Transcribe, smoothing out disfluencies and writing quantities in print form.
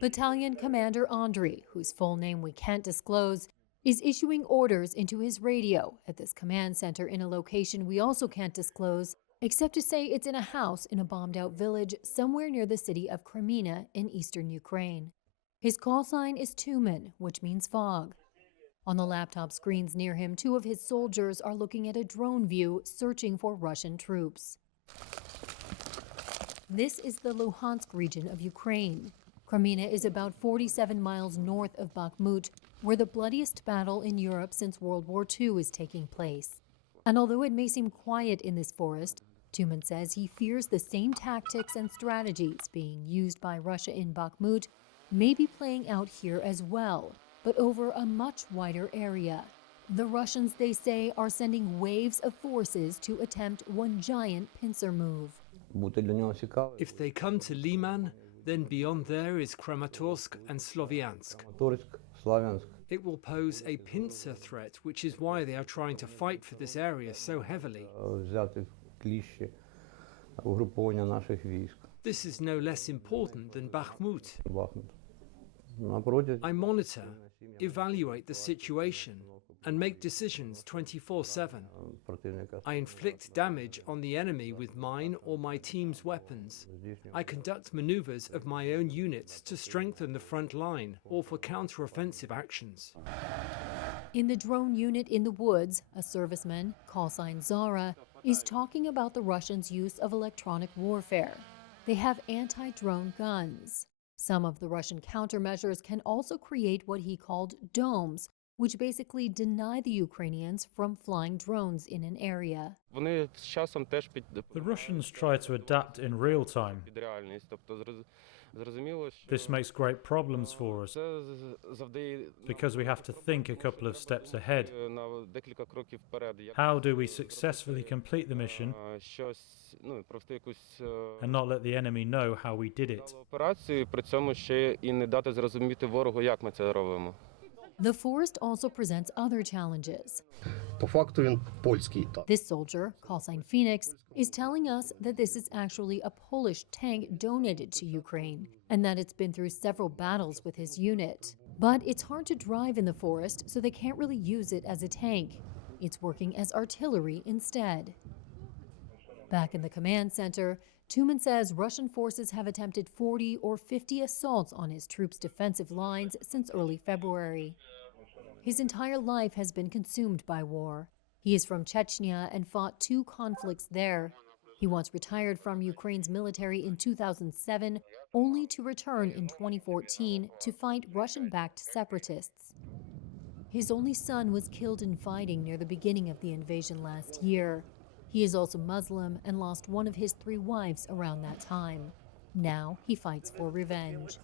Battalion Commander Andriy, whose full name we can't disclose, is issuing orders into his radio at this command center in a location we also can't disclose, except to say it's in a house in a bombed-out village somewhere near the city of Kreminna in eastern Ukraine. His call sign is Tuman, which means fog. On the laptop screens near him, two of his soldiers are looking at a drone view, searching for Russian troops. This is the Luhansk region of Ukraine. Kreminna is about 47 miles north of Bakhmut, where the bloodiest battle in Europe since World War II is taking place. And although it may seem quiet in this forest, Tuman says he fears the same tactics and strategies being used by Russia in Bakhmut may be playing out here as well, but over a much wider area. The Russians, they say, are sending waves of forces to attempt one giant pincer move. If they come to Liman, then beyond there is Kramatorsk and Sloviansk. It will pose a pincer threat, which is why they are trying to fight for this area so heavily. This is no less important than Bakhmut. I monitor, evaluate the situation, and make decisions 24/7. I inflict damage on the enemy with mine or my team's weapons. I conduct maneuvers of my own units to strengthen the front line or for counter-offensive actions. In the drone unit in the woods, a serviceman, call sign Zara, is talking about the Russians' use of electronic warfare. They have anti-drone guns. Some of the Russian countermeasures can also create what he called domes, which basically deny the Ukrainians from flying drones in an area. The Russians try to adapt in real time. This makes great problems for us because we have to think a couple of steps ahead. How do we successfully complete the mission and not let the enemy know how we did it? The forest also presents other challenges. This soldier, call sign Phoenix, is telling us that this is actually a Polish tank donated to Ukraine and that it's been through several battles with his unit. But it's hard to drive in the forest, so they can't really use it as a tank. It's working as artillery instead. Back in the command center, Tuman says Russian forces have attempted 40 or 50 assaults on his troops' defensive lines since early February. His entire life has been consumed by war. He is from Chechnya and fought 2 conflicts there. He once retired from Ukraine's military in 2007, only to return in 2014 to fight Russian-backed separatists. His only son was killed in fighting near the beginning of the invasion last year. He is also Muslim and lost one of his 3 wives around that time. Now he fights for revenge.